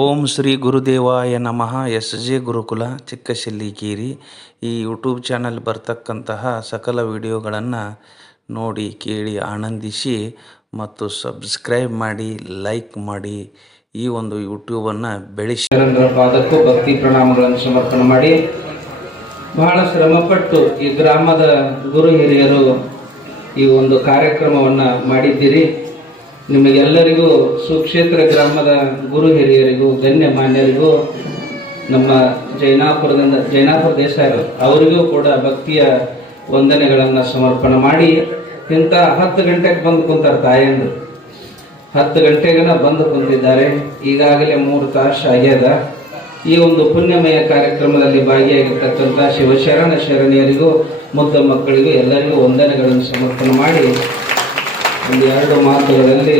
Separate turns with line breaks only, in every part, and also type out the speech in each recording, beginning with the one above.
ಓಂ ಶ್ರೀ ಗುರುದೇವಾಯ ನಮಃ. S J ಗುರುಕುಲ ಚಿಕ್ಕಶಿಲ್ಲಿಕೇರಿ ಈ YouTube channel ಬರ್ತಕ್ಕಂತಹ ಸಕಲ ವಿಡಿಯೋಗಳನ್ನು ನೋಡಿ ಕೇಳಿ ಆನಂದಿಸಿ ಮತ್ತು ಸಬ್ಸ್ಕ್ರೈಬ್ ಮಾಡಿ, ಲೈಕ್ ಮಾಡಿ, ಈ ಒಂದು ಯೂಟ್ಯೂಬನ್ನು ಬೆಳೆಸಿ.
ಪಾದಕ್ಕೂ ಭಕ್ತಿ ಪ್ರಣಾಮಗಳನ್ನು ಸಮರ್ಪಣೆ ಮಾಡಿ. ಬಹಳ ಶ್ರಮಪಟ್ಟು ಈ ಗ್ರಾಮದ ಗುರು ಹಿರಿಯರು ಈ ಒಂದು ಕಾರ್ಯಕ್ರಮವನ್ನು ಮಾಡಿದ್ದೀರಿ. ನಿಮಗೆಲ್ಲರಿಗೂ ಸುಕ್ಷೇತ್ರ ಗ್ರಾಮದ ಗುರು ಹಿರಿಯರಿಗೂ ಗಣ್ಯಮಾನ್ಯರಿಗೂ ನಮ್ಮ ಜೈನಾಪುರದಿಂದ, ಜೈನಾಪುರ ದೇಸಾಯರು ಅವರಿಗೂ ಕೂಡ ಭಕ್ತಿಯ ವಂದನೆಗಳನ್ನು ಸಮರ್ಪಣೆ ಮಾಡಿ, ಇಂಥ ಹತ್ತು ಗಂಟೆಗೆ ಬಂದು ಕುಂತಾರೆ ತಾಯಂದು. ಹತ್ತು ಗಂಟೆಗನ ಬಂದು ಕುಂತಿದ್ದಾರೆ. ಈಗಾಗಲೇ ಮೂರು ತಾಸು ಆಗ್ಯದ. ಈ ಒಂದು ಪುಣ್ಯಮಯ ಕಾರ್ಯಕ್ರಮದಲ್ಲಿ ಭಾಗಿಯಾಗಿರ್ತಕ್ಕಂಥ ಶಿವಶರಣ ಶರಣಿಯರಿಗೂ, ಮುದ್ದ ಮಕ್ಕಳಿಗೂ ಎಲ್ಲರಿಗೂ ವಂದನೆಗಳನ್ನು ಸಮರ್ಪಣೆ ಮಾಡಿ ಒಂದು ಎರಡು ಮಾತುಗಳಲ್ಲಿ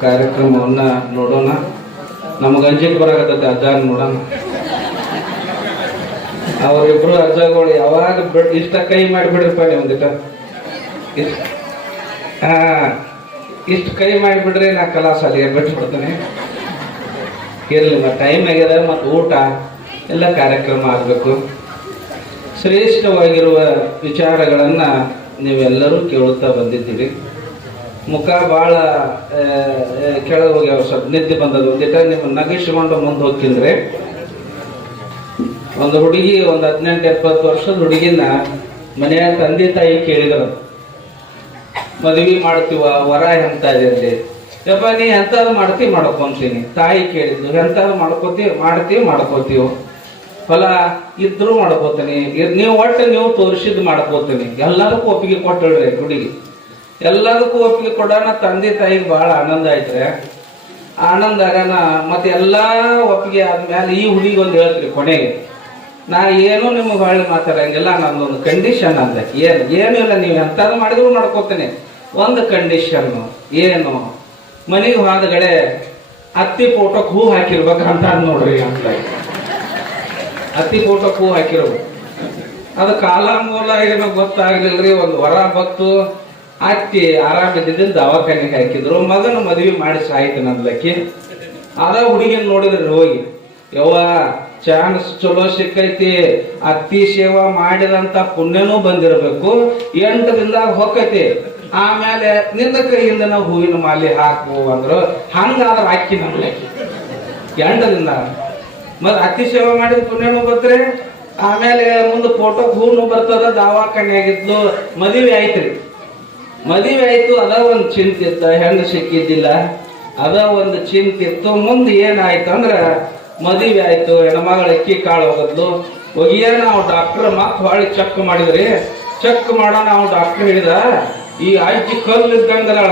ಕಾರ್ಯಕ್ರಮವನ್ನು ನೋಡೋಣ. ನಮಗೆ ಅಂಜಿಕೆ ಬರಾಕತ್ತೈತೆ ಅಜ್ಜ ನೋಡೋಣ. ಅವರಿಬ್ರು ಅಜ್ಜಗಳು ಯಾವಾಗ ಬಿಡ್ ಇಷ್ಟ ಕೈ ಮಾಡಿಬಿಡ್ರಿಪ್ಪ ಇಷ್ಟ, ಹಾ, ಇಷ್ಟು ಕೈ ಮಾಡಿಬಿಡ್ರಿ ನಾ ಕಲಾ ಶಾಲೆಗೆ ಬಿಡ್ತೇನೆ ಇರಲಿ ಮತ್ತು ಟೈಮ್ ಆಗ್ಯದ ಮತ್ತು ಊಟ, ಎಲ್ಲ ಕಾರ್ಯಕ್ರಮ ಆಗಬೇಕು. ಶ್ರೇಷ್ಠವಾಗಿರುವ ವಿಚಾರಗಳನ್ನು ನೀವೆಲ್ಲರೂ ಕೇಳುತ್ತಾ ಬಂದಿದ್ದೀರಿ. ಮುಖ ಭಾಳ ಕೆಳಗೆ ಹೋಗ್ಯಾವ ಸ್ವಲ್ಪ ನಿದ್ದೆ ಬಂದದ್ದು. ಒಂದಿಟ ನಿಮ್ಮ ನಗಿಸ್ಕೊಂಡು ಮುಂದೆ ಹೋಗ್ತಿಂದ್ರೆ ಒಂದು ಹುಡುಗಿ, ಒಂದು ಹದಿನೆಂಟು, ಎಪ್ಪತ್ತು ವರ್ಷದ ಹುಡುಗಿನ ಮನೆಯ ತಂದೆ ತಾಯಿ ಕೇಳಿದ್ರು. ಮದುವೆ ಮಾಡ್ತೀವ, ವರ ಎಂತ ಇದೆ ಯಪ್ಪ, ನೀ ಎಂತಾದ್ರು ಮಾಡ್ತಿ, ಮಾಡ್ಕೊಂತೀನಿ. ತಾಯಿ ಕೇಳಿದ್ದು, ಎಂತಾದ್ರು ಮಾಡ್ಕೋತೀವಿ ಮಾಡ್ತೀವಿ ಮಾಡ್ಕೋತೀವಿ ಹೊಲ ಇದ್ರು ಮಾಡ್ಕೋತೀನಿ. ನೀವು ಒಟ್ಟು ನೀವು ತೋರಿಸಿದ್ದು ಮಾಡ್ಕೋತೀನಿ. ಎಲ್ಲದಕ್ಕೂ ಒಪ್ಪಿಗೆ ಕೊಟ್ಟಿಡ್ರಿ ಹುಡುಗಿ. ಎಲ್ಲದಕ್ಕೂ ಒಪ್ಪಿಗೆ ಕೊಡೋಣ. ತಂದೆ ತಾಯಿಗೆ ಬಹಳ ಆನಂದ ಆಯ್ತ್ರೆ. ಆನಂದ ಆಗನ ಮತ್ತೆ ಎಲ್ಲ ಒಪ್ಪಿಗೆ ಆದ್ಮೇಲೆ ಈ ಹುಡುಗಿ ಒಂದು ಹೇಳ್ತೀರಿ ಕೊನೆಗೆ. ನಾ ಏನೂ ನಿಮಗೆ ಹೊಳ್ಳಿ ಮಾತಾಡಂಗಿಲ್ಲ, ನಂದೊಂದು ಕಂಡೀಷನ್ ಅಂದೆ. ಏನು? ಏನೂ ಇಲ್ಲ, ನೀವು ಎಂಥದ್ದು ಮಾಡಿದ್ರು ಮಾಡ್ಕೋತೇನೆ. ಒಂದು ಕಂಡೀಷನ್ ಏನು? ಮನೆಗೆ ಹೋದಗಡೆ ಅತ್ತಿ ಫೋಟೋಕ್ ಹೂ ಹಾಕಿರ್ಬೇಕು ಅಂತ ನೋಡ್ರಿ ಅಂತ. ಅತ್ತಿ ಫೋಟೋಕ್ ಹೂ ಹಾಕಿರ್ಬೇಕು. ಅದು ಕಾಲ ಮೂಲ ಏನೋ ಗೊತ್ತಾಗ್ಲಿಲ್ರಿ, ಒಂದು ವರ ಬತ್ತು ಅತ್ತಿ ಆರಾಮಿದ್ದ ದವಾಖಾನೆಗೆ ಹಾಕಿದ್ರು, ಮಗನ ಮದುವೆ ಮಾಡಿ ಸಾಯ್ತು ನಂದ್ಲಕ್ಕಿ. ಅದ ಹುಡುಗಿನ ನೋಡಿದ್ರೆ ಹೋಗಿ, ಯವ್ವ, ಚಾನ್ಸ್ ಚಲೋ ಸಿಕ್ಕೈತಿ ಅತ್ತಿ ಸೇವಾ ಮಾಡಿದಂತ ಪುಣ್ಯನೂ ಬಂದಿರಬೇಕು, ಎಂಟು ದಿನದಾಗ ಹೊಕ್ಕೈತಿ. ಆಮೇಲೆ ನಿನ್ನ ಕೈಯಿಂದ ನಾವು ಹೂವಿನ ಮಾಲೆ ಹಾಕು ಅಂದ್ರು, ಹಂಗಾದ್ರ ಅಕ್ಕಿ ನಮ್ಲಕ್ಕಿ ಎಂಟು ದಿನ. ಅತ್ತಿ ಸೇವಾ ಮಾಡಿದ ಪುಣ್ಯನೂ ಬರ್ತ್ರಿ, ಆಮೇಲೆ ಮುಂದೆ ಫೋಟೋ ಹೂನು ಬರ್ತದ ದವಾಖಾನೆ ಆಗಿದ್ಲು ಮದುವೆ ಆಯ್ತ್ರಿ. ಮದುವೆ ಆಯ್ತು, ಅದ ಒಂದು ಚಿಂತೆ ಇತ್ತು ಹೆಣ್ಣು ಸಿಕ್ಕಿದ್ದಿಲ್ಲ? ಅದ ಒಂದು ಚಿಂತೆ ಇತ್ತು ಮುಂದೆ ಏನಾಯ್ತು ಅಂದ್ರ ಮದುವೆ ಆಯ್ತು, ಹೆಣ್ಮಗಳ ಅಕ್ಕಿ ಕಾಳು ಹೋಗದ್ಲು. ಹೋಗಿಯೇ ನಾವು ಡಾಕ್ಟರ್ ಮತ್ ಹೊಳ್ಳಿ ಚೆಕ್ ಮಾಡಿದ್ರಿ. ಚೆಕ್ ಮಾಡೋಣ ನಾವು ಡಾಕ್ಟರ್ ಹೇಳಿದ, ಈ ಆಯ್ಕೆ ಕಲ್ಲು ಇದ್ದಂಗದ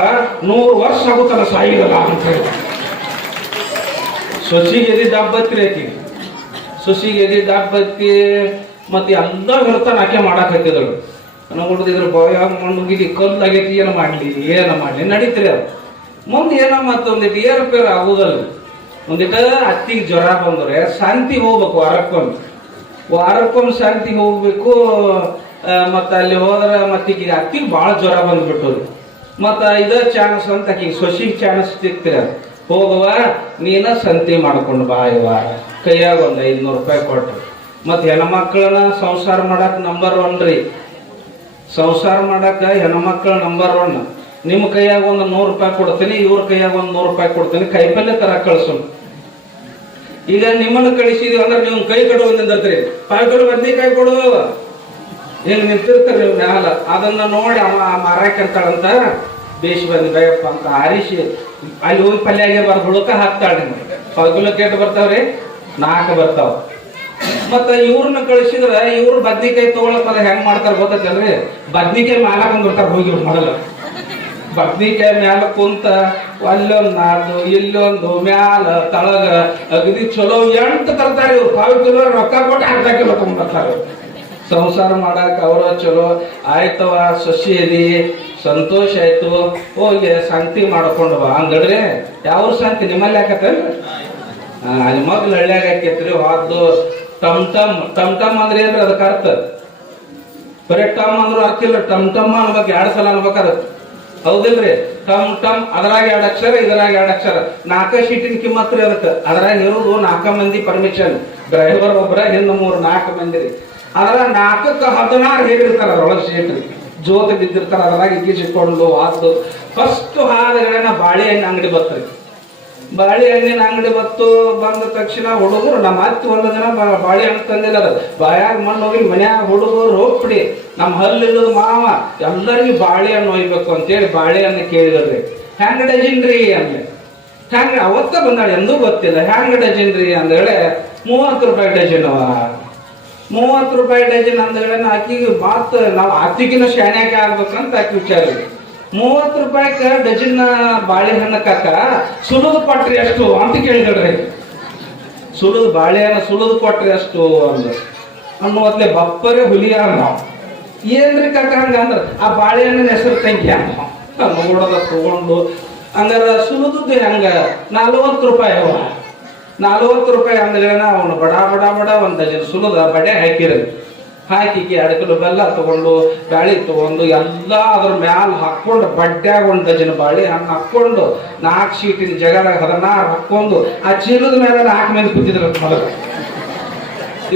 ನೂರು ವರ್ಷ ಆಗುತ್ತಲ್ಲ ಸಾಯಿರಲ್ಲ ಅಂತ ಹೇಳಿ ಸೊಸಿಗೆ ಎದಿ ದಾಬ್ಬತ್ರಿ ಐತಿ ಸೊಸಿಗೆ ಎದಿ ದಾಬ್ಬತ್ತಿ ಮತ್ತೆ ಎಲ್ಲ ಹೊರತ ನಾಕೆ ಮಾಡಕ್ ಹತ್ತಿದಳು ನಾವು ಇದ್ರ ಬಾಯ ಮಣ್ಣುಗಿಲಿ ಕಲ್ಲು ಆಗೈತಿ ಏನು ಮಾಡ್ಲಿ, ಏನೋ ಮಾಡ್ಲಿ, ನಡೀತ್ರಿ ಅದು. ಮುಂದೆ ಏನೋ ಮತ್ತೊಂದಿಟ್ಟು ಏರುಪೇರು ಆಗುದಲ್ಲ. ಒಂದಿಟ್ಟು ಅತ್ತಿಗೆ ಜ್ವರ ಬಂದ್ರೆ ಶಾಂತಿ ಹೋಗ್ಬೇಕು ವಾರಕ್ಕೊಮ್ಮೆ. ವಾರಕ್ಕೊಮ್ಮೆ ಶಾಂತಿ ಹೋಗ್ಬೇಕು ಮತ್ತೆ ಅಲ್ಲಿ ಹೋದ್ರೆ ಮತ್ತೆ ಈಗ ಅತ್ತಿಗೆ ಭಾಳ ಜ್ವರ ಬಂದ್ಬಿಟ್ಟು ಮತ್ತೆ ಇದ ಚಾನ್ಸ್ ಅಂತ ಆಕಿಗೆ ಸೊಸಿಗೆ ಚಾನ್ಸ್ ಸಿಕ್ತಿರ ಹೋಗುವ, ನೀನ ಸಂತಿ ಮಾಡ್ಕೊಂಡು ಬಾ ಇವ ಕೈಯಾಗ ಒಂದು ಐದ್ನೂರು ರೂಪಾಯಿ ಕೊಟ್ರು. ಮತ್ತೆ ಹೆಣ್ಮಕ್ಳನ್ನ ಸಂಸಾರ ಮಾಡಕ್ ನಂಬರ್ ಒನ್ ರೀ. ಸಂಸಾರ ಮಾಡಕ ಹೆಣ್ಮಕ್ಳ ನಂಬರ್ ಒನ್ ನಿಮ್ಮ ಕೈಯಾಗ ಒಂದು ನೂರು ರೂಪಾಯಿ ಕೊಡ್ತೀನಿ, ಇವ್ರ ಕೈಯಾಗ ಒಂದು ನೂರು ರೂಪಾಯಿ ಕೊಡ್ತೀನಿ, ಕೈಪಲ್ಲೆ ತರ ಕಳ್ಸೋಣ. ಈಗ ನಿಮ್ಮನ್ನು ಕಳಿಸಿದೀವಿ ಅಂದ್ರೆ ನೀವು ಕೈ ಕಡು ನಿಂದಿರ್ತೀರಿ. ಪಾಯ್ ಕೊಡು ಬದ್ನಿಕಾಯಿ ಕೊಡು. ಹಿಂಗ್ ನಿಂತಿರ್ತಾರೆ ನೀವು ಮ್ಯಾಲ. ಅದನ್ನ ನೋಡಿ ಅವ ಮಾರಾಕ ಅಂತಾಳಂತ ಬೇಷ್ ಬಂದ್ ಬೇಯಪ್ಪ ಅಂತ ಆರಿಸಿ, ಅಲ್ಲಿ ಹೋಗಿ ಪಲ್ಯಾಗೆ ಬರ್ ಹುಡುಕ ಹಾಕ್ತಾಳೆ ಪಗುಲಕ್ಕೆ ಕೇಟ್ ಬರ್ತಾವ್ರಿ ನಾಲ್ಕು ಬರ್ತಾವ. ಮತ್ತ ಇವ್ರನ್ನ ಕಳಿಸಿದ್ರ ಇವ್ರು ಬದ್ನಿಕಾಯಿ ಹೆಂಗೆ ಹೆಂಗ್ ಮಾಡ್ತಾರ ಗೊತ್ತೈತಲ್ರಿ? ಬದ್ನಿಕಾಯಿ ಮ್ಯಾಲ ಬಂದ್ಬಿಡ್ತಾರೆ ಹೋಗಿ ಮಾಡಲ್ಲ ಬದ್ನಿಕಾಯಿ ಮ್ಯಾಲ ಕುಂತ ಅಲ್ಲೊಂದು ಇಲ್ಲೊಂದು ಮ್ಯಾಲ ತಳಗ ಅಗದಿ ಚಲೋ ಎಂಟು ತರ್ತಾರೆ ಇವ್ರು. ಪಾವಿ ಕಿಲೋ ರೊಕ್ಕ ಕೊಟ್ಟು ಅರ್ಧ ಕಿಲೋ ತಗೊಂಡ್ಬರ್ತಾರೆ ಸಂಸಾರ ಮಾಡಕ್ ಅವ್ರ ಚಲೋ. ಆಯ್ತವ ಸಸಿ ಎದಿ ಸಂತೋಷ ಆಯ್ತು. ಹೋಗಿ ಶಾಂತಿ ಮಾಡ್ಕೊಂಡವ ಹಂಗಡ್ರಿ ಯಾವ ಶಾಂತಿ ನಿಮ್ಮಲ್ಲಿ ಯಾಕತ್ತ ಅಲ್ಲಿ ಮಗ್ಳು ಹಳ್ಳಿಯಾಗ ಹಾಕೈತ್ರಿ ಹಾದ್ದು ಟಮ್ ಟಮ್ ಟಮ್ ಟಮ್ ಅಂದ್ರೆ ಏನ್ರಿ ಅದಕ್ಕೆ ಅರ್ಥ? ಬರೀ ಟಮ್ ಅಂದ್ರೆ ಅರ್ಥ ಇಲ್ಲ ಟಮ್ ಟಮ್ ಅನ್ಬೇಕು, ಎರಡು ಸಲ ಅನ್ಬೇಕಾರ ಹೌದಿಲ್ರಿ? ಟಮ್ ಟಮ್ ಅದ್ರಾಗ ಎರಡು ಅಕ್ಷರ, ಇದ್ರಾಗ ಎರಡು ಅಕ್ಷರ. ನಾಲ್ಕ ಶೀಟಿನ ಕಿಮ್ಮತ್ರಿ ಅದಕ್ಕೆ. ಅದ್ರಾಗ ಇರೋದು ನಾಲ್ಕ ಮಂದಿ ಪರ್ಮಿಷನ್ ಡ್ರೈವರ್ ಒಬ್ರ, ಹಿಂದ ಮೂರು, ನಾಲ್ಕು ಮಂದಿ ರೀ. ಅದ್ರ ನಾಲ್ಕಕ್ಕೆ ಹದಿನಾರು ಹೇಳಿರ್ತಾರ ಅದ್ರೊಳಗೆ ಶೀಟ್ ರೀ. ಜೋತ್ ಬಿದ್ದಿರ್ತಾರ, ಅದ್ರಾಗ ಇಕ್ಕಿಸಿಕೊಂಡು ಹಾದು ಫಸ್ಟ್ ಹಾದಗಳನ್ನ ಬಾಳೆಹಣ್ಣು ಅಂಗಡಿ ಬರ್ತರಿ. ಬಾಳೆಹಣ್ಣಿನ ಅಂಗಡಿ ಬತ್ತು ಬಂದ ತಕ್ಷಣ ಹುಡುಗರು, ನಮ್ಮ ಅತ್ತಿ ಒಂದು ದಿನ ಬಾಳೆಹಣ್ಣು ತಂದಿಲ್ಲ ಬಾಯಾಗ ಮಣ್ಣು ಹೋಗಿ ಮನ್ಯಾಗ ಹುಡುಗರು ಹೋಗ್ಬಿಡಿ ನಮ್ಮ ಹಲ್ಲಿರೋದು ಮಾವ, ಎಲ್ಲರಿಗೂ ಬಾಳೆಹಣ್ಣು ಒಯ್ಬೇಕು ಅಂತೇಳಿ ಬಾಳೆಹಣ್ಣು ಕೇಳಿದ್ರಿ ಹೆಂಗ್ ಡಜಿನ್ರಿ ಅಂದ್ರೆ ಅಂದೆ ಅವತ್ತ ಬಂದಾಳ, ಎಂದೂ ಗೊತ್ತಿಲ್ಲ. ಹ್ಯಾಂಗ ಡಜಿನ್ರಿ ಅಂದೇಳೆ ಮೂವತ್ತು ರೂಪಾಯಿ ಡಜನ್ ಅವ. ಮೂವತ್ತು ರೂಪಾಯಿ ಡಜನ್ ಅಂದಗಳನ್ನ ಆಕಿಗೆ ಮಾತು ನಾವು ಅತ್ತಿಗಿನ ಶಾಣ್ಯಾಕೆ ಆಗ್ಬೇಕಂತ ಆಕಿ ವಿಚಾರ. ಮೂವತ್ತು ರೂಪಾಯಿಗೆ ಡಜನ್ ಬಾಳೆಹಣ್ಣು ಕಾಕ ಸುಲಿದು ಕೊಟ್ರಿ ಎಷ್ಟು ಅಂತ ಕೇಳಿದಳ್ರಿ ಸುಲಿದು ಬಾಳೆಹಣ್ಣು ಸುಲಿದು ಕೊಟ್ರಿ ಎಷ್ಟು ಅಂದ ಅನ್ನುವತ್ಲೆ ಬಪ್ಪರೆ ಅಂದ ಏನ್ರಿ ಕಾಕ ಹಂಗ ಅಂದ್ರ? ಆ ಬಾಳೆಹಣ್ಣಿನ ಹೆಸರು ತಂಗಿ ಅಂದ ನೋಡದ ತಗೊಂಡು ಹಂಗಾರ ಸುಲಿದುದು ಹಂಗ? ನಲ್ವತ್ತು ರೂಪಾಯಿ ನಲ್ವತ್ತು ರೂಪಾಯಿ ಅಂದ್ರೆ ಅವನು ಬಡ ಬಡ ಬಡ ಒಂದು ಡಜನ್ ಸುಲಿದ ಬಡೆ ಹಾಕಿರಿ ಹಾಕಿ ಎರಡು ಕಿಲೋ ಬೆಲ್ಲ ತಗೊಂಡು, ಬ್ಯಾಳಿ ತಗೊಂಡು, ಎಲ್ಲ ಅದ್ರ ಮ್ಯಾಲ ಹಾಕೊಂಡು ಬಡ್ಡ್ಯಾಗ ಒಂದ್ ಡಜನ್ ಬಾಳಿ ಹಣ್ಣು ಹಾಕೊಂಡು ನಾಲ್ಕು ಶೀಟಿನ ಜಗದಾಗ ಹದಿನಾರು ಹಾಕೊಂಡು ಆ ಚೀಲದ ಮೇಲೆ ನಾಲ್ಕು ಮಂದಿ ಕೂತಿದ್ರು ಮೊದಲು.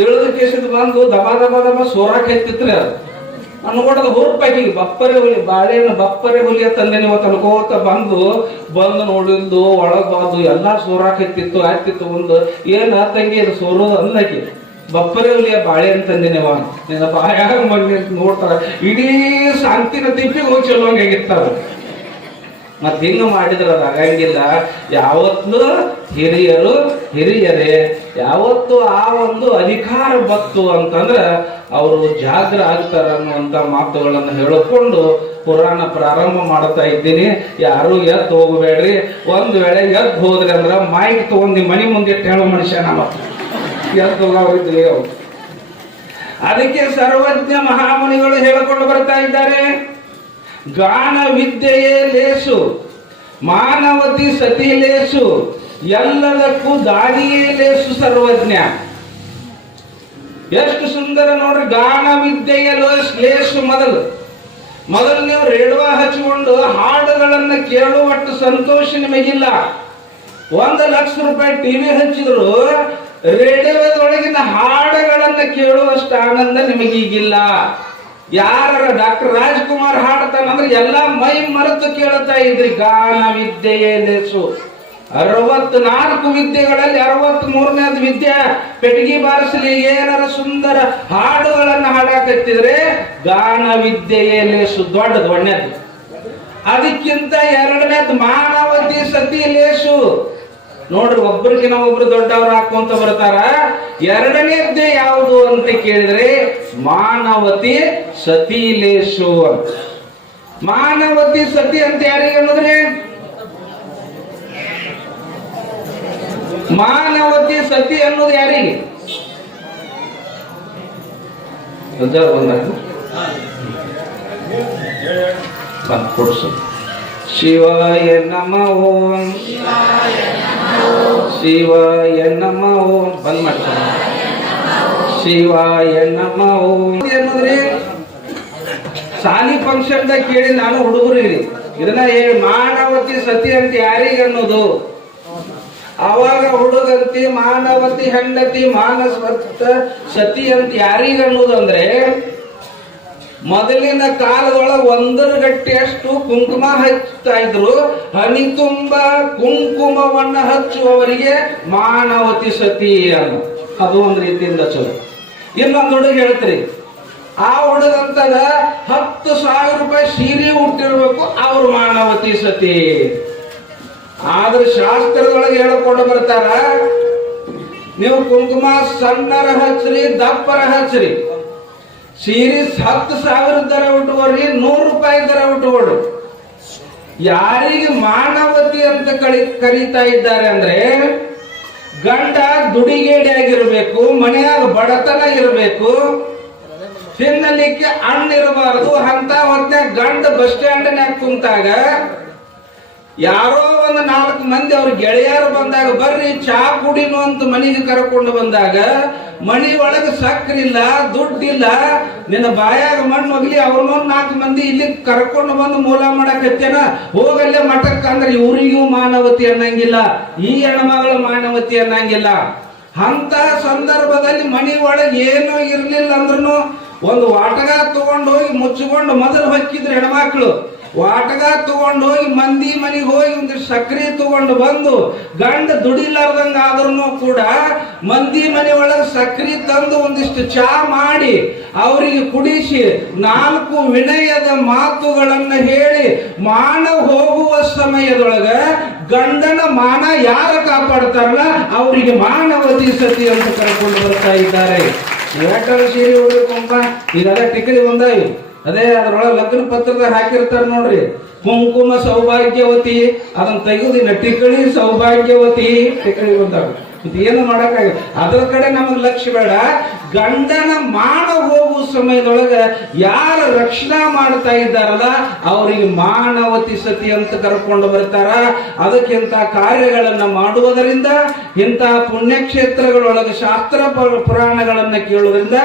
ಇಳಿದ ಕೇಸಿದ್ ಬಂದು ದಬ ದಬ ದಬ ಸೋರಾಕ್ ಎತ್ತಿತ್ರಿ ಅದು. ಅನ್ಕೊಡದ ಹುರುಪಾಕಿ, ಬಪ್ಪರೆ ಹುಲಿ, ಬಾಳೆಹಣ್ಣು ಬಪ್ಪರೆ ಹುಲಿಯ ತಂದೆ ನೀವು ತನ್ಕೋತ ಬಂದು ಬಂದು ನೋಡಿದ್ದು ಒಳಗ್ ಬಂದು ಎಲ್ಲಾ ಸೋರಾಕ್ ಎತ್ತಿತ್ತು, ಆಯ್ತಿತ್ತು ಒಂದು, ಏನ್ ತಂಗಿ ಇದು ಸೋರೋದು ಅಂದಕಿ ಬಪ್ಪರೆ ಬಾಳೆ ಬಾಳೆಹಣ್ಣು ತಂದಿನೇವ ನಿನ್ನ ಬಾಯಾಗ ಮಣ್ಣು ಅಂತ ನೋಡ್ತಾರ. ಇಡೀ ಶಾಂತಿನ ತಿಪ್ಪಿಗೆ ಹೋಗಿ ಚೆಲ್ಲುವಂಗಾಗಿರ್ತಾರ ಮತ್ ಹಿಂಗ ಮಾಡಿದ್ರ ಅದು ಆಗಂಗಿಲ್ಲ. ಯಾವತ್ತೂ ಹಿರಿಯರು, ಹಿರಿಯರೇ, ಯಾವತ್ತು ಆ ಒಂದು ಅಧಿಕಾರ ಬತ್ತು ಅಂತಂದ್ರೆ ಅವರು ಜಾಗ್ರ ಆಗ್ತಾರ ಅನ್ನುವಂತ ಮಾತುಗಳನ್ನು ಹೇಳಿಕೊಂಡು ಪುರಾಣ ಪ್ರಾರಂಭ ಮಾಡ್ತಾ ಇದ್ದೀನಿ. ಯಾರು ಎದ್ದು ಹೋಗಬೇಡ್ರಿ. ಒಂದು ವೇಳೆ ಎದ್ದು ಹೋದ್ರಿ ಅಂದ್ರೆ ಮೈಕ್ ತಗೊಂಡು ಮನೆ ಮುಂದೆ ಹೇಳೋ ಮನುಷ್ಯ ನಮ್ಮ ಅವ್ರು ಅದಕ್ಕೆ ಸರ್ವಜ್ಞ ಮಹಾಮುನಿಗಳು ಹೇಳಿಕೊಂಡು ಬರ್ತಾ ಇದ್ದಾರೆ ಗಾನ ವಿದ್ಯೆಯೇ ಲೇಸು, ಮಾನವತಿ ಸತಿ ಲೇಸು, ಎಲ್ಲದಕ್ಕೂ ದಾರಿಯೇ ಲೇಸು ಸರ್ವಜ್ಞ. ಎಷ್ಟು ಸುಂದರ ನೋಡ್ರಿ ಗಾನ ವಿದ್ಯೆಯ ಲೇಸು ಮೊದಲು. ಮೊದಲು ನೀವು ರೇಡುವ ಹಚ್ಚಿಕೊಂಡು ಹಾಡುಗಳನ್ನು ಕೇಳುವಷ್ಟು ಸಂತೋಷ ನಿಮಗಿಲ್ಲ. ಒಂದು ಲಕ್ಷ ರೂಪಾಯಿ ಟಿವಿ ಹಚ್ಚಿದ್ರು ರೇಡಿಯೋದೊಳಗಿನ ಹಾಡುಗಳನ್ನು ಕೇಳುವಷ್ಟು ಆನಂದ ನಿಮಗೀಗಿಲ್ಲ ಯಾರ ಡಾಕ್ಟರ್ ರಾಜ್ಕುಮಾರ್ ಹಾಡ್ತಾನಂದ್ರೆ ಎಲ್ಲ ಮೈ ಮರೆತು ಕೇಳುತ್ತಾ ಇದ್ರಿ, ಗಾನ ವಿದ್ಯೆಯೇ ಲೇಸು. ಅರವತ್ನಾಲ್ಕು ವಿದ್ಯೆಗಳಲ್ಲಿ ಅರವತ್ ಮೂರನೇದು ವಿದ್ಯೆ. ಪೆಟ್ಟಿಗೆ ಬಾರಿಸಲಿ, ಏನಾರ ಸುಂದರ ಹಾಡುಗಳನ್ನು ಹಾಡಾಕತ್ತಿದ್ರೆ ಗಾನ ವಿದ್ಯೆಯೇ ಲೇಸು, ದೊಡ್ಡದು ಒಣ್ಣೆದು ಅದಕ್ಕಿಂತ ಎರಡನೇದು ಮಾನವತಿ ಸತಿ ಲೇಸು. ನೋಡ್ರಿ ಒಬ್ರಿಗಿನ ಒಬ್ರು ದೊಡ್ಡವ್ರು ಹಾಕೊಂತ ಬರ್ತಾರ. ಎರಡನೇದ್ದು ಯಾವುದು ಅಂತ ಕೇಳಿದ್ರೆ, ಮಾನವತಿ ಸತೀಲೇಶು ಮಾನವತಿ ಸತಿ ಅಂತ ಯಾರಿಗೆ ಅನ್ನೋದ್ರಿ ಮಾನವತಿ ಸತಿ ಅನ್ನೋದು ಯಾರಿಗೆ? ಬಂದ್ ಕೊಡ್ಸು. ಶಿವಾಯ ನಮ. ಶಿವಾಯ ನಮ. ಬಂದ್ ಮಾಡ್ತಾರೆ ಶಿವಾಯ ನಮ. ಏನಂದ್ರಿ ಸಾಲಿ ಫಂಕ್ಷನ್ ದಾಗ ಕೇಳಿ ನಾನು ಹುಡುಗರಿಗೆ ಇದನ್ನ ಹೇಳಿ ಮಾನವತಿ ಸತಿ ಅಂತ ಯಾರಿಗೆ ಅನ್ನೋದು? ಅವಾಗ ಹುಡುಗಂತಿ, ಮಾನವತಿ, ಹೆಂಡತಿ ಮಾನಸ್ವತ ಸತಿ ಅಂತ ಯಾರಿಗೆ ಅನ್ನೋದು ಅಂದ್ರೆ ಮೊದಲಿನ ಕಾಲದೊಳಗೆ ಒಂದರ ಗಟ್ಟಿಯಷ್ಟು ಕುಂಕುಮ ಹಚ್ಚುತ್ತಾ ಇದ್ರು. ಹನಿ ತುಂಬ ಕುಂಕುಮವನ್ನ ಹಚ್ಚುವವರಿಗೆ ಮಾನವತಿ ಸತಿ ಅನ್ನೋ. ಅದು ಒಂದು ರೀತಿಯಿಂದ ಚಲೋ. ಇನ್ನೊಂದು ಹುಡುಗ ಹೇಳ್ತೀರಿ, ಆ ಹುಡುಗಂತದ ಹತ್ತು ಸಾವಿರ ರೂಪಾಯಿ ಸೀರೆ ಉಟ್ಟಿರ್ಬೇಕು ಅವ್ರು ಮಾನವತಿ ಸತಿ. ಆದ್ರೆ ಶಾಸ್ತ್ರದೊಳಗೆ ಹೇಳ್ಕೊಂಡು ಬರ್ತಾರ, ನೀವು ಕುಂಕುಮ ಸಣ್ಣರ ಹಚ್ಚ್ರಿ ದಪ್ಪರ ಹಚ್ಚ್ರಿ ಸೀರೆ ಹತ್ತು ಸಾವಿರ ದರ ಉಟ್ಕೊಡ್ರಿ ನೂರು ರೂಪಾಯಿ ದರ ಉಟ್ಕೊಡು ಯಾರಿಗೆ ಮಾನವತಿ ಅಂತ ಕಳಿ, ಕರೀತಾ ಇದ್ದಾರೆ ಅಂದ್ರೆ, ಗಂಡ ದುಡಿಗೇಡಿ ಆಗಿರ್ಬೇಕು ಮನೆಯಾಗ ಬಡತನ ಇರಬೇಕು, ತಿನ್ನಲಿಕ್ಕೆ ಅಣ್ಣ ಇರಬಾರದು ಅಂತ ಮತ್ತೆ ಗಂಡ ಬಸ್ ಸ್ಟ್ಯಾಂಡ್ನ್ಯಾಗ ಕುಂತಾಗ ಯಾರೋ ಒಂದು ನಾಲ್ಕು ಮಂದಿ ಅವ್ರ ಗೆಳೆಯರು ಬಂದಾಗ, ಬರ್ರಿ ಚಾ ಕುಡಿನು ಅಂತ ಮನೆಗೆ ಕರ್ಕೊಂಡು ಬಂದಾಗ, ಮನಿ ಒಳಗೆ ಸಕ್ರಿಲ್ಲ, ದುಡ್ಡಿಲ್ಲ, ನಿನ್ನ ಬಾಯಾಗ ಮಣ್ಣು ಹೋಗ್ಲಿ ಅವ್ರನ್ನೊಂದು ನಾಲ್ಕು ಮಂದಿ ಇಲ್ಲಿ ಕರ್ಕೊಂಡು ಬಂದು ಮೂಲ ಮಾಡಕತ್ತೇನ ಹೋಗಲ್ಲೇ ಮಠಕ್ಕೆ ಅಂದ್ರೆ ಇವ್ರಿಗೂ ಮಾನವತಿ ಅನ್ನಂಗಿಲ್ಲ, ಈ ಹೆಣ್ಮಗಳು ಮಾನವತಿ ಅನ್ನಂಗಿಲ್ಲ. ಅಂತ ಸಂದರ್ಭದಲ್ಲಿ ಮನಿ ಒಳಗೆ ಏನೂ ಇರಲಿಲ್ಲ ಅಂದ್ರೂ ಒಂದು ವಾಟಗ ತಗೊಂಡು ಹೋಗಿ ಮುಚ್ಚಿಕೊಂಡು ಮೊದಲು ಹೊಕ್ಕಿದ್ರು ಹೆಣ್ಮಕ್ಳು. ವಾಟಗ ತಗೊಂಡು ಹೋಗಿ, ಮಂದಿ ಮನೆಗೆ ಹೋಗಿ ಒಂದು ಸಕ್ರೆ ತಗೊಂಡು ಬಂದು, ಗಂಡ ದುಡಿಲಾರ್ದಂಗ ಆದ್ರೂ ಕೂಡ ಮಂದಿ ಮನೆ ಒಳಗೆ ಸಕ್ರೆ ತಂದು ಒಂದಿಷ್ಟು ಚಾ ಮಾಡಿ, ಅವರಿಗೆ ಕುಡಿಸಿ ನಾಲ್ಕು ವಿನಯದ ಮಾತುಗಳನ್ನು ಹೇಳಿ, ಮಾನ ಹೋಗುವ ಸಮಯದೊಳಗ ಗಂಡನ ಮಾನ ಯಾರು ಕಾಪಾಡ್ತಾರಲ್ಲ, ಅವರಿಗೆ ಮಾನವತಿ ಸತಿ ಅಂತ ಕರ್ಕೊಂಡು ಬರ್ತಾ ಇದ್ದಾರೆ. ಸೀರೆ ಉಡ್ಬೇಕಂಪ ಈಗ ಟಿಕೆಟ್ ಬಂದಾಯಿ ಅದೇ ಅದ್ರೊಳಗೆ ಲಗ್ನ ಪತ್ರದಾಗ ಹಾಕಿರ್ತಾರ ನೋಡ್ರಿ. ಕುಂಕುಮ ಸೌಭಾಗ್ಯವತಿ ಅದನ್ನ ತೆಗೆದಿನ ಟಿಕಳಿ ಸೌಭಾಗ್ಯವತಿ ಟಿಕಳಿ ಬಂದಾಗ ಏನು ಮಾಡಕ್ಕಾಗ ಅದ್ರ ಕಡೆ ನಮಗೆ ಲಕ್ಷ್ಯ ಬೇಡ. ಗಂಡನ ಮಾಡ ಹೋಗುವ ಸಮಯದೊಳಗೆ ಯಾರು ರಕ್ಷಣಾ ಮಾಡ್ತಾ ಇದ್ದಾರಲ್ಲ, ಅವರಿಗೆ ಮಾನವತಿ ಸತಿ ಅಂತ ಕರ್ಕೊಂಡು ಬರ್ತಾರ. ಅದಕ್ಕಿಂತ ಕಾರ್ಯಗಳನ್ನು ಮಾಡುವುದರಿಂದ, ಇಂತಹ ಪುಣ್ಯಕ್ಷೇತ್ರಗಳೊಳಗೆ ಶಾಸ್ತ್ರ ಪುರಾಣಗಳನ್ನ ಕೇಳುವುದರಿಂದ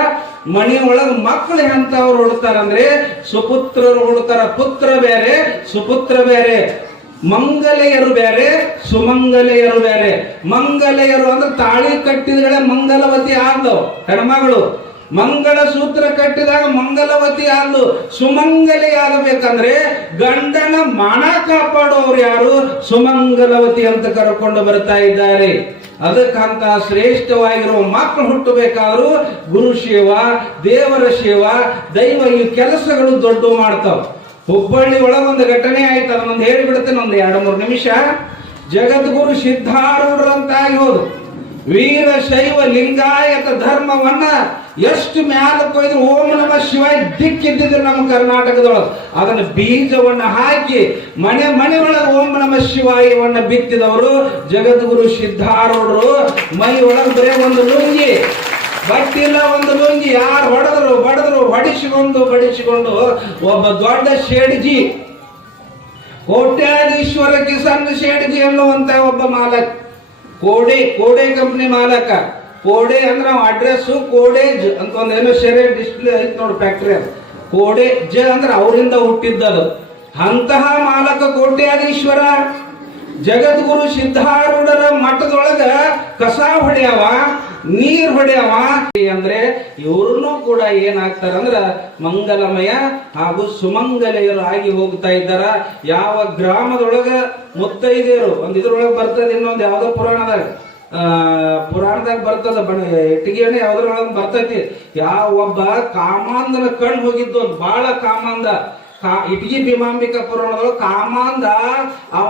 ಮನೆ ಒಳಗ ಮಕ್ಕಳು ಎಂತವ್ರು ಹುಡ್ತಾರಂದ್ರೆ ಸುಪುತ್ರರು ಹುಡ್ತಾರ ಪುತ್ರ ಬೇರೆ, ಸುಪುತ್ರ ಬೇರೆ. ಮಂಗಲೆಯರು ಬೇರೆ, ಸುಮಂಗಲೆಯರು ಬೇರೆ. ಮಂಗಲೆಯರು ಅಂದ್ರೆ ತಾಳಿ ಕಟ್ಟಿದ್ರೆ ಮಂಗಲವತಿ ಆದ್ದು ಹೆಣ್ಮಗಳು. ಮಂಗಳ ಸೂತ್ರ ಕಟ್ಟಿದಾಗ ಮಂಗಲವತಿ ಆದ್ಲು. ಸುಮಂಗಲಿ ಆಗಬೇಕಂದ್ರೆ ಗಂಡನ ಮಾನ ಕಾಪಾಡುವವರು ಯಾರು? ಸುಮಂಗಲವತಿ ಅಂತ ಕರ್ಕೊಂಡು ಬರ್ತಾ ಇದ್ದಾರೆ. ಅದಕ್ಕಂತ ಶ್ರೇಷ್ಠವಾಗಿರುವ ಮಕ್ಕಳು ಹುಟ್ಟಬೇಕಾದ್ರೂ ಗುರು ಸೇವಾ, ದೇವರ ಸೇವಾ, ದೈವ ಈ ಕೆಲಸಗಳು ದೊಡ್ಡ ಮಾಡ್ತಾವ. ಹುಬ್ಬಳ್ಳಿ ಒಳಗೆ ಒಂದು ಘಟನೆ ಆಯ್ತು, ಅದನ್ನೊಂದು ಹೇಳಿಬಿಡುತ್ತೇನೆ ಒಂದು ಎರಡು ಮೂರು ನಿಮಿಷ. ಜಗದ್ಗುರು ಸಿದ್ಧಾರೂಢರಂತಾಗಿ ಹೋದು ವೀರ ಶೈವ ಲಿಂಗಾಯತ ಧರ್ಮವನ್ನ ಎಷ್ಟು ಮ್ಯಾಲ ಕೊಯ್ದು ಓಂ ನಮ ಶಿವಾಯ ದಿಕ್ಕಿದ್ದಿದ್ರು ನಮ್ಮ ಕರ್ನಾಟಕದೊಳಗೆ. ಅದನ್ನ ಬೀಜವನ್ನು ಹಾಕಿ ಮನೆ ಮನೆ ಒಳಗೆ ಓಂ ನಮ ಶಿವಾಯವನ್ನು ಬಿತ್ತಿದವರು ಜಗದ್ಗುರು ಸಿದ್ಧಾರೂಢರು. ಮೈ ಒಳಗೆ ಬರೇ ಒಂದು ಲುಂಗಿ, ಬಟ್ಟಿಲ್ಲ ಒಂದು ಲುಂಗಿ, ಯಾರು ಹೊಡೆದ್ರು ಬಡದ್ರು ಹೊಡಿಸಿಕೊಂಡು ಬಡಿಸಿಕೊಂಡು ಒಬ್ಬ ದೊಡ್ಡ ಶೇಡ್ಜಿ ಕೋಟ್ಯಾಧೀಶ್ವರ ಕಿಸಾನ್ ಶೇಡ್ಜಿ ಅನ್ನುವಂತ ಒಬ್ಬ ಮಾಲಕ್, ಕೋಡೆ ಕೋಡೆ ಕಂಪ್ನಿ ಮಾಲಕ. ಕೋಡೆ ಅಂದ್ರೆ ಅಡ್ರೆಸ್ ಕೋಡೇಜ್ ಅಂತ ಒಂದು ಏನೋ ಶೇರೆ ಡಿಸ್ಪ್ಲೇ ಐತ್ ನೋಡಿ ಫ್ಯಾಕ್ಟ್ರಿ ಅದು ಕೋಡೆ ಜ ಅಂದ್ರೆ ಅವರಿಂದ ಹುಟ್ಟಿದ್ದದು. ಅಂತಹ ಮಾಲಕ ಕೋಟ್ಯಾಧೀಶ್ವರ, ಜಗದ್ಗುರು ಸಿದ್ಧಾರೂಢರ ಮಠದೊಳಗ ಕಸ ಹೊಡೆಯವ, ನೀರ್ ಹೊಡೆಯವ. ಅಂದ್ರೆ ಇವ್ರನ್ನೂ ಕೂಡ ಏನಾಗ್ತಾರಂದ್ರ ಮಂಗಲಮಯ ಹಾಗೂ ಸುಮಂಗಲೆಯರು ಆಗಿ ಹೋಗ್ತಾ ಇದ್ದಾರ. ಯಾವ ಗ್ರಾಮದೊಳಗ ಮುತ್ತೈದೆಯರು, ಒಂದ್ ಇದ್ರೊಳಗ ಬರ್ತದೆ ಇನ್ನೊಂದ್ ಯಾವ್ದೋ ಪುರಾಣದಾಗ ಪುರಾಣದಾಗ ಬರ್ತದ ಇಟ್ಟಿಗೆನೆ ಯಾವ್ದ್ರೊಳಗ ಬರ್ತೈತಿ. ಯಾವ ಒಬ್ಬ ಕಾಮಾಂಧನ ಕಣ್ ಹೋಗಿದ್ದು ಬಹಳ ಕಾಮಾಂಧ ಕಾ, ಇಟ್ಗಿ ಭೀಮಾಂಬಿಕಾ ಪುರಾಣದೊಳಗ ಕಾಮಾಂಧ ಅವ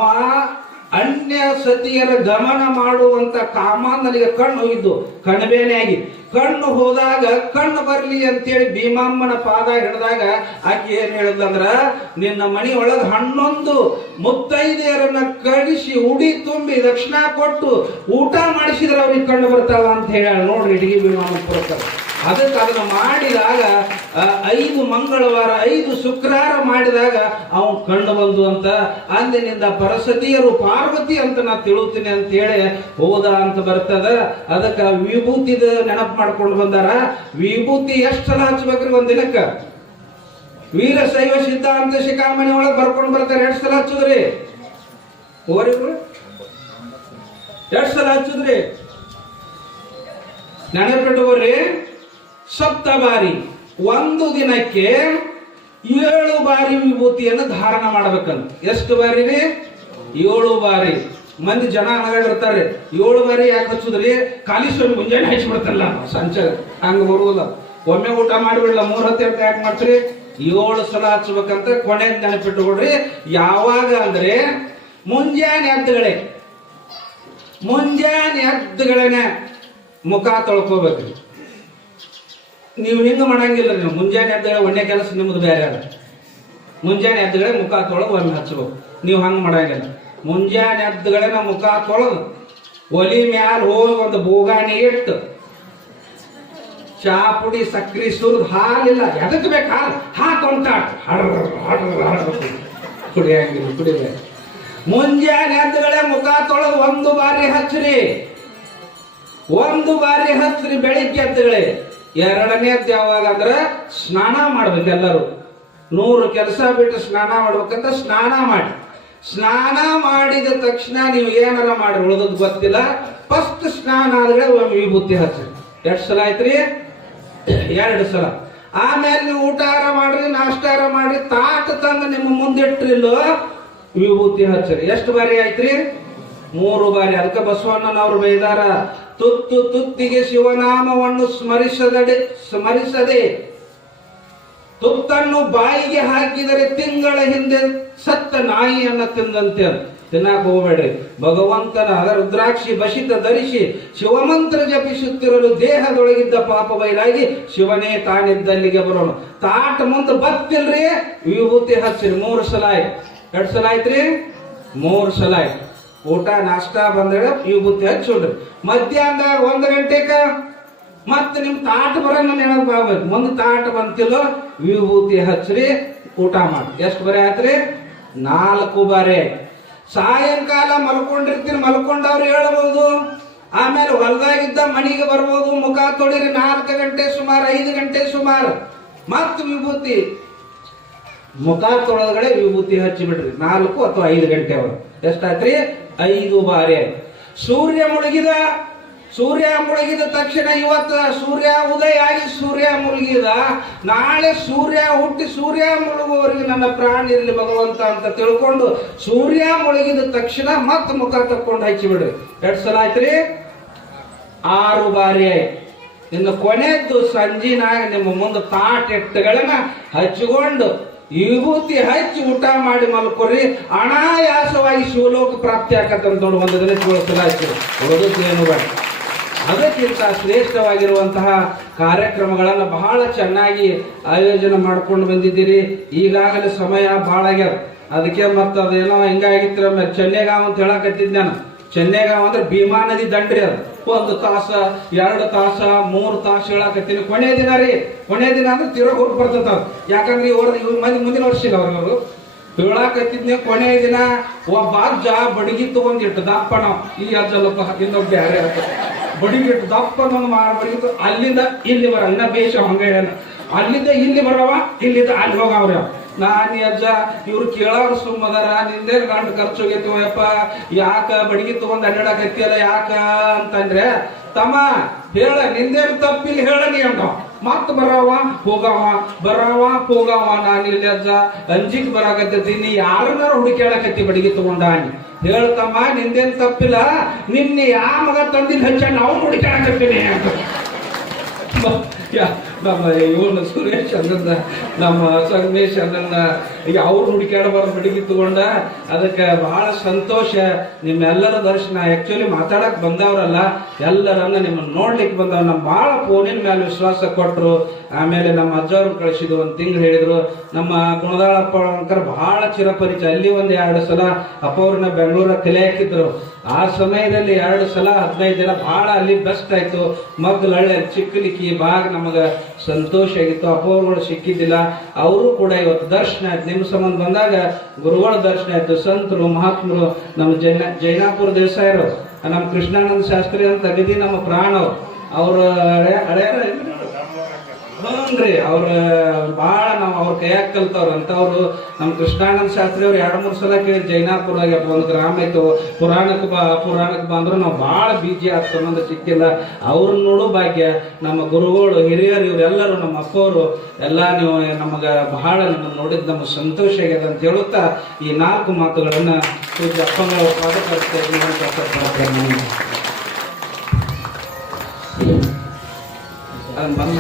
ಅನ್ಯ ಸತಿಯರ ಗಮನ ಮಾಡುವಂತ ಕಾಮಾಂಧನಿಗೆ ಕಣ್ಣು ಹೋಗಿದ್ದು. ಕಣ್ಬೇನೆಯಾಗಿ ಕಣ್ಣು ಹೋದಾಗ ಕಣ್ಣು ಬರ್ಲಿ ಅಂತೇಳಿ ಭೀಮಾಮ್ಮನ ಪಾದ ಹಿಡಿದಾಗ ಆಕೆ ಏನ್ ಹೇಳಿದ್ಲಂದ್ರ ನಿನ್ನ ಮನಿ ಒಳಗ ಹನ್ನೊಂದು ಮುತ್ತೈದೆಯರನ್ನ ಕಳಿಸಿ ಉಡಿ ತುಂಬಿ ದಕ್ಷಿಣ ಕೊಟ್ಟು ಊಟ ಮಾಡಿಸಿದ್ರೆ ಅವ್ರಿಗೆ ಕಣ್ಣು ಬರ್ತಾವ ಅಂತ ಹೇಳ ನೋಡ್ರಿ ಇಡಗಿ ಭೀಮಾಮ್ಮನ ಪುರಸ್ಕಾರ ಅದಕ್ಕೆ ಅದನ್ನ ಮಾಡಿದಾಗ ಐದು ಮಂಗಳವಾರ, ಐದು ಶುಕ್ರವಾರ ಮಾಡಿದಾಗ ಅವನು ಕಂಡು ಬಂದು ಅಂತ, ಅಂದಿನಿಂದ ಪರಸತಿಯರು ಪಾರ್ವತಿ ಅಂತ ನಾ ತಿಳುತ್ತೀನಿ ಅಂತ ಹೇಳಿ ಹೋದ ಅಂತ ಬರ್ತದ. ಅದಕ್ಕೆ ವಿಭೂತಿದ ನೆನಪು ಮಾಡ್ಕೊಂಡು ಬಂದಾರ. ವಿಭೂತಿ ಎಷ್ಟು ಸಲ ಹಚ್ಬೇಕ್ರಿ ಒಂದ್ ದಿನಕ್ಕ? ವೀರಶೈವ ಸಿದ್ಧಾಂತ ಶಿಖಾಮಣಿ ಒಳಗೆ ಬರ್ಕೊಂಡು ಬರ್ತಾರೆ. ಎಷ್ಟು ಸಲ ಹಚ್ಚುದ್ರಿ? ಓರಿಗಳು ಎಷ್ಟು ಸಲ ಹಚ್ಚುದ್ರಿ? ನೆನಪಿಟ್ಟುಕೋರಿ ಸಪ್ತ ಬಾರಿ, ಒಂದು ದಿನಕ್ಕೆ ಏಳು ಬಾರಿ ವಿಭೂತಿಯನ್ನು ಧಾರಣ ಮಾಡಬೇಕಂತ. ಎಷ್ಟು ಬಾರಿ ಏಳು ಬಾರಿ. ಮಂದಿ ಜನ ಅನಗಾಡಿರ್ತಾರೆ ಏಳು ಬಾರಿ ಯಾಕೆ ಹಚ್ಚುದ್ರಿ? ಸ್ವಾಮಿ ಮುಂಜಾನೆ ಹಚ್ಚಿಬಿಡ್ತಲ್ಲ ಸಂಚ ಹಂಗ ಬರುವುದಿಲ್ಲ ಒಮ್ಮೆ ಊಟ ಮಾಡಿಬಿಡಲ್ಲ ಮೂರ್ ಹೊತ್ತು ಯಾಕೆ ಮಾಡ್ತೀರಿ? ಏಳು ಸಲ ಹಚ್ಬೇಕಂತ ಕೊನೆಗೆ ನೆನಪಿಟ್ಟುಕೊಡ್ರಿ ಯಾವಾಗ ಅಂದ್ರೆ, ಮುಂಜಾನೆ ಎದ್ದುಗಳೇ ಮುಂಜಾನೆ ಎದ್ದುಗಳೇನೆ ಮುಖ ತೊಳ್ಕೋಬೇಕ್ರಿ ನೀವು ಹಿಂಗ ಮಾಡಂಗಿಲ್ಲ ನೀವು. ಮುಂಜಾನೆ ಎದ್ದಾಗ ಒಳ್ಳೆ ಕೆಲಸ ನಿಮ್ದು ಬೇರೆ ಅದ ಮುಂಜಾನೆ ಎದ್ದಗಡೆ ಮುಖ ತೊಳೆದು ಒಮ್ಮೆ ಹಚ್ಚಬೇಕು ನೀವು ಹಂಗೆ ಮಾಡಂಗಿಲ್ಲ. ಮುಂಜಾನೆ ಎದ್ದುಗಳೇ ಮುಖ ತೊಳೆದು ಒಲಿ ಮ್ಯಾಲ ಹೋಗಿ ಒಂದು ಬೋಗಾನಿ ಇಟ್ಟು ಚಾ ಪುಡಿ, ಸಕ್ರಿ, ಸುರಿದು ಹಾಲಿಲ್ಲ. ಎದಕ್ಕೆ ಬೇಕು ಹಾಲು? ಹಾಕೊಂತ ಕುಡಿಯಂಗಿಲ್ಲ ಕುಡಿಬೇಕು ಮುಂಜಾನೆ ಎದ್ದಗಡೆ ಮುಖ ತೊಳೆದು ಒಂದು ಬಾರಿ ಹಚ್ಚ್ರಿ ಒಂದು ಬಾರಿ ಹಚ್ಚ್ರಿ ಬೆಳಿಗ್ಗೆ ಎದ್ದಗಳೇ ಎರಡನೇದ್ದು ಯಾವಾಗ ಅಂದ್ರೆ ಸ್ನಾನ ಮಾಡ್ಬೇಕು ಎಲ್ಲರೂ. ನೂರು ಕೆಲಸ ಬಿಟ್ಟು ಸ್ನಾನ ಮಾಡ್ಬೇಕಂತ ಸ್ನಾನ ಮಾಡಿ. ಸ್ನಾನ ಮಾಡಿದ ತಕ್ಷಣ ನೀವು ಏನಾರ ಮಾಡಿ ಉಳಿದದ್ ಗೊತ್ತಿಲ್ಲ. ಫಸ್ಟ್ ಸ್ನಾನ ಆದ್ರೆ ವಿಭೂತಿ ಹಚ್ಚಿ ಎಷ್ಟು ಸಲ ಆಯ್ತ್ರಿ? ಎರಡು ಸಲ. ಆಮೇಲೆ ನೀವು ಊಟಾರ ಮಾಡ್ರಿ ನಾಷ್ಟಾರ ಮಾಡ್ರಿ, ತಾಟ ತಂದು ನಿಮ್ಮ ಮುಂದಿಟ್ರಿಲ್ಲೋ ವಿಭೂತಿ ಹಚ್ಚರಿ. ಎಷ್ಟು ಬಾರಿ ಆಯ್ತ್ರಿ? ಮೂರು ಬಾರಿ. ಅದಕ್ಕೆ ಬಸವಣ್ಣನವ್ರು ಬೈದಾರ ತುತ್ತು ತುತ್ತಿಗೆ ಶಿವನಾಮವನ್ನು ಸ್ಮರಿಸದಡೆ, ಸ್ಮರಿಸದೆ, ತುತ್ತನ್ನು ಬಾಯಿಗೆ ಹಾಕಿದರೆ ತಿಂಗಳ ಹಿಂದೆ ಸತ್ತ ನಾಯಿಯನ್ನು ತಿಂದಂತೆ ತಿನ್ನಾಕ ಹೋಗಬೇಡ್ರಿ. ಭಗವಂತನ ರುದ್ರಾಕ್ಷಿ ಬಸಿತ ಧರಿಸಿ ಶಿವಮಂತ್ರ ಜಪಿಸುತ್ತಿರಲು ದೇಹದೊಳಗಿದ್ದ ಪಾಪ ಬಯಲಾಗಿ ಶಿವನೇ ತಾನಿದ್ದಲ್ಲಿಗೆ ಬರೋಣ ತಾಟ ಮುಂದೆ ಬತ್ತಿಲ್ರಿ, ವಿಭೂತಿ ಹಚ್ಚಿರಿ. ಮೂರು ಸಲ ಆಯ್ತು. ಎರಡು ಸಲ ಆಯ್ತ್ರಿ? ಮೂರು ಸಲ ಆಯ್ತು. ಊಟ ನಾಷ್ಟ ಬಂದಾಗ ವಿಭೂತಿ ಹಚ್ಚೋಡ್ರಿ ಮಧ್ಯಾಹ್ನದಾಗ ಒಂದ್ ಗಂಟೆಕ ಮತ್ತೆ ನಿಮ್ ತಾಟ ಬರಂಗ ನೆನಪು ಆಗ್ಬೇಕು. ಮುಂದೆ ತಾಟ ಬಂತಿಲ್ಲೋ ವಿಭೂತಿ ಹಚ್ಚ್ರಿ ಊಟ ಮಾಡಿ. ಎಷ್ಟು ಬರೀ ಆಯ್ತ್ರಿ ನಾಲ್ಕು ಬಾರಿ. ಸಾಯಂಕಾಲ ಮಲ್ಕೊಂಡಿರ್ತೀನಿ, ಮಲ್ಕೊಂಡವ್ರು ಹೇಳ್ಬೋದು. ಆಮೇಲೆ ಹೊಲದಾಗಿದ್ದ ಮನೆಗೆ ಬರ್ಬೋದು. ಮುಖ ತೊಳಿರಿ ನಾಲ್ಕು ಗಂಟೆ ಸುಮಾರು, ಐದು ಗಂಟೆ ಸುಮಾರು. ಮತ್ತೆ ವಿಭೂತಿ ಮುಖ ತೊಳೆದಗಡೆ ವಿಭೂತಿ ಹಚ್ಚಿಬಿಡ್ರಿ ನಾಲ್ಕು ಅಥವಾ ಐದು ಗಂಟೆ ಅವರು ಎಷ್ಟಾಯ್ತ್ರಿ? ಐದು ಬಾರಿ ಸೂರ್ಯ ಮುಳುಗಿದ ಸೂರ್ಯ ಮುಳುಗಿದ ತಕ್ಷಣ ಇವತ್ತ ಸೂರ್ಯ ಉದಯ ಆಗಿ ಸೂರ್ಯ ಮುಳುಗಿದ, ನಾಳೆ ಸೂರ್ಯ ಹುಟ್ಟಿ ಸೂರ್ಯ ಮುಳುಗುವವರೆಗೆ ನನ್ನ ಪ್ರಾಣ ಇರಲಿ ಭಗವಂತ ಅಂತ ತಿಳ್ಕೊಂಡು ಸೂರ್ಯ ಮುಳುಗಿದ ತಕ್ಷಣ ಮತ್ತೆ ಮುಖ ತಕ್ಕೊಂಡು ಹಚ್ಚಿಬಿಡ್ರಿ ಬಿಡ್ರಿ. ಎರಡ್ ಸಲ ಆಯ್ತ್ರಿ? ಆರು ಬಾರಿ ಆಯ್ತು. ಇನ್ನು ಕೊನೆದ್ದು ಸಂಜಿನಾಗ ನಿಮ್ಮ ಮುಂದೆ ತಾಟೆಟ್ಟುಗಳನ್ನ ಹಚ್ಚಿಕೊಂಡು ವಿಭೂತಿ ಹಚ್ಚಿ ಊಟ ಮಾಡಿ ಮಲ್ಕೊರಿ ಅನಾಯಾಸವಾಗಿ ಶಿವಲೋಕ ಪ್ರಾಪ್ತಿ ಆಕತ್ತಂತ ನೋಡಿ, ಒಂದು ದಿನ ಏನು ಬೇಡ ಅದಕ್ಕಿಂತ ಶ್ರೇಷ್ಠವಾಗಿರುವಂತಹ ಕಾರ್ಯಕ್ರಮಗಳನ್ನು ಬಹಳ ಚೆನ್ನಾಗಿ ಆಯೋಜನೆ ಮಾಡ್ಕೊಂಡು ಬಂದಿದ್ದೀರಿ. ಈಗಾಗಲೇ ಸಮಯ ಬಹಳ ಆಗ್ಯದ ಅದಕ್ಕೆ ಮತ್ತೆ ಅದೇನೋ ಹೆಂಗಾಗಿತ್ತು ಚೆನ್ನೇಗಾಂವ್ ಅಂತ ಹೇಳಕತ್ತಿದ್ದೆ ನಾನು. ಚೆನ್ನೇಗಾಂವ್ ಅಂದ್ರೆ ಭೀಮಾ ನದಿ ದಂಡ್ರಿ ಅದು. ಒಂದು ತಾಸ, ಎರಡು ತಾಸ, ಮೂರು ತಾಸು ಹೇಳಾಕತ್ತೀನಿ. ಕೊನೆ ದಿನ ರೀ, ಕೊನೆ ದಿನ ಅಂದ್ರೆ ತಿರುಗ ಹೋಗಿ ಬರ್ತದ ಯಾಕಂದ್ರೆ ಇವ್ರ ಇವ್ ಮಂದಿ ಮುಂದಿನ ವರ್ಷ ಇಲ್ಲ ಅವ್ರವರು ಹೇಳಾಕತ್ತಿದ್ನೆ ಕೊನೆ ದಿನ ಒಬ್ಬ ಅಜ್ಜ ಬಡಗಿ ತಗೊಂಡಿಟ್ಟು ದಪ್ಪ ನಾವು ಈ ಅಜ್ಜಲ್ಲಪ್ಪ ಇನ್ನೊಬ್ಬ ಯಾರೇ ಅಜ್ಜ ಬಡಗಿ ಇಟ್ಟು ದಪ್ಪ ಒಂದು ಮಾಡಿ ಅಲ್ಲಿಂದ ಇಲ್ಲಿ ಬರ ಅನ್ನ ಬೇಷ ಹಂಗ ಅಲ್ಲಿಂದ ಇಲ್ಲಿ ಬರವ, ಇಲ್ಲಿಂದ ಅಲ್ಲಿ ಹೋಗವ್ರ ನಾನ್ ಅಜ್ಜ, ಇವ್ರು ಕೇಳೋರು ಸುಮ್ಮದಾರ ನಿಂದೇ ಗಂಡು ಖರ್ಚು ಹೋಗೈತಿ ಯಪ್ಪ ಯಾಕ ಬಡಗಿ ತಗೊಂಡ್ ಅಡ್ಡಾಡಕತ್ತಿಯಲ್ಲ ಯಾಕ ಅಂತಂದ್ರೆ, ತಮ್ಮ ಹೇಳ, ನಿಂದೇನ್ ತಪ್ಪಿಲ್ಲ ಹೇಳ ನೀ ಅಂಟ ಮತ್ ಬರವ ಹೋಗವ ಬರವ ಹೋಗವ ನಾನು ಅಜ್ಜ. ಅಂಜಿಕ್ ಬರಾಕತ್ತೈತಿ, ನೀ ಯಾರನ್ನಾರ ಹುಡುಕ್ಯಾಡಕತ್ತಿ ಬಡಗಿ ತಗೊಂಡಾನಿ ಹೇಳ್ತಮ್ಮ ನಿಂದೇನ್ ತಪ್ಪಿಲ್ಲ, ನಿನ್ನೆ ಯಾ ಮಗ ತಂದಿಲ್ಲ ಹಚ್ಚ, ನಾವು ಹುಡುಕ್ಯಾಡಕತ್ತೀನಿ ಅಂತ. ನಮ್ಮ ಇವನು ಸುರೇಶ್ ಅಣ್ಣನ ನಮ್ಮ ಸಂಗಮೇಶ್ ಅಣ್ಣನ ಈಗ ಅವ್ರು ಹುಡುಕ್ಯಾಡಬಾರ್ದು ಬಿಡುಗಿ ತಗೊಂಡ, ಅದಕ್ಕೆ ಬಹಳ ಸಂತೋಷ. ನಿಮ್ಮೆಲ್ಲರ ದರ್ಶನ ಆಕ್ಚುಲಿ ಮಾತಾಡಕ್ ಬಂದವರಲ್ಲ, ಎಲ್ಲರನ್ನ ನಿಮ್ಮನ್ನ ನೋಡ್ಲಿಕ್ಕೆ ಬಂದವ್ ನಮ್ಮ ಬಹಳ ಫೋನಿನ ಮೇಲೆ ವಿಶ್ವಾಸ ಕೊಟ್ರು. ಆಮೇಲೆ ನಮ್ಮ ಅಜ್ಜವ್ರು ಕಳಿಸಿದ್ರು ಒಂದು ತಿಂಗಳು ಹೇಳಿದ್ರು. ನಮ್ಮ ಗುಣದಾಳಪ್ಪ ಅಂಕರ್ ಬಹಳ ಚಿರಪರಿಚಯ. ಅಲ್ಲಿ ಒಂದು ಎರಡು ಸಲ ಅಪ್ಪ ಅವ್ರನ್ನ ಬೆಂಗಳೂರ ಕಲೆ ಹಾಕಿದ್ರು. ಆ ಸಮಯದಲ್ಲಿ ಎರಡು ಸಲ ಹದಿನೈದು ದಿನ ಬಹಳ ಅಲ್ಲಿ ಬೆಸ್ಟ್ ಆಯ್ತು. ಹಳ್ಳಿ ಚಿಕ್ಕಲಿಕ್ಕಿ ಬಾಗ್ ನಮಗ ಸಂತೋಷ ಆಗಿತ್ತು. ಅಪ್ಪವ್ರುಗಳು ಸಿಕ್ಕಿದ್ದಿಲ್ಲ. ಅವರು ಕೂಡ ಇವತ್ತು ದರ್ಶನ ಆಯ್ತು. ನಿಮ್ಮ ಸಂಬಂಧ ಬಂದಾಗ ಗುರುಗಳ ದರ್ಶನ ಆಯ್ತು. ಸಂತರು, ಮಹಾತ್ಮರು, ನಮ್ಮ ಜೈನ, ಜೈನಾಪುರ ದೇವಸಾಯರು ನಮ್ಮ ಕೃಷ್ಣಾನಂದ ಶಾಸ್ತ್ರಿ ಅಂತ ಅಗದಿ ನಮ್ಮ ಪ್ರಾಣ ಅವರು ಹಳೆಯ ಹಳೆಯರ ಹ್ಞೂನ್ರಿ ಅವ್ರ ಭಾಳ ನಾವು ಅವ್ರ ಕೈಯಾಗ ಕಲ್ತವ್ರ. ಅಂತವ್ರು ನಮ್ಮ ಕೃಷ್ಣಾನಂದ ಶಾಸ್ತ್ರಿ ಅವ್ರು ಎರಡು, ಮೂರು ಸಲ ಕೇಳಿ ಜೈನಾಪುರದಾಗ ಒಂದು ಗ್ರಾಮ ಇತ್ತು. ಪುರಾಣಕ್ಕೆ ಬಾ ಪುರಾಣಕ್ಕೆ ಬಂದ್ರೆ ನಾವು ಭಾಳ ಬೀಜಿ ಆದ ಸಂಬಂಧ ಸಿಕ್ಕಿಲ್ಲ ಅವ್ರನ್ನ ನೋಡೋ ಭಾಗ್ಯ, ನಮ್ಮ ಗುರುಗಳು, ಹಿರಿಯರು, ಇವರೆಲ್ಲರೂ ನಮ್ಮ ಅಪ್ಪವರು, ಎಲ್ಲ ನೀವು, ನಮಗೆ ಬಹಳ ನಿಮ್ಮನ್ನು ನೋಡಿದ್ ನಮಗೆ ಸಂತೋಷ ಆಗ್ಯದ ಅಂತ ಹೇಳುತ್ತಾ ಈ ನಾಲ್ಕು ಮಾತುಗಳನ್ನು ಪೂಜೆ ಅಪ್ಪನವರು ಬಂದ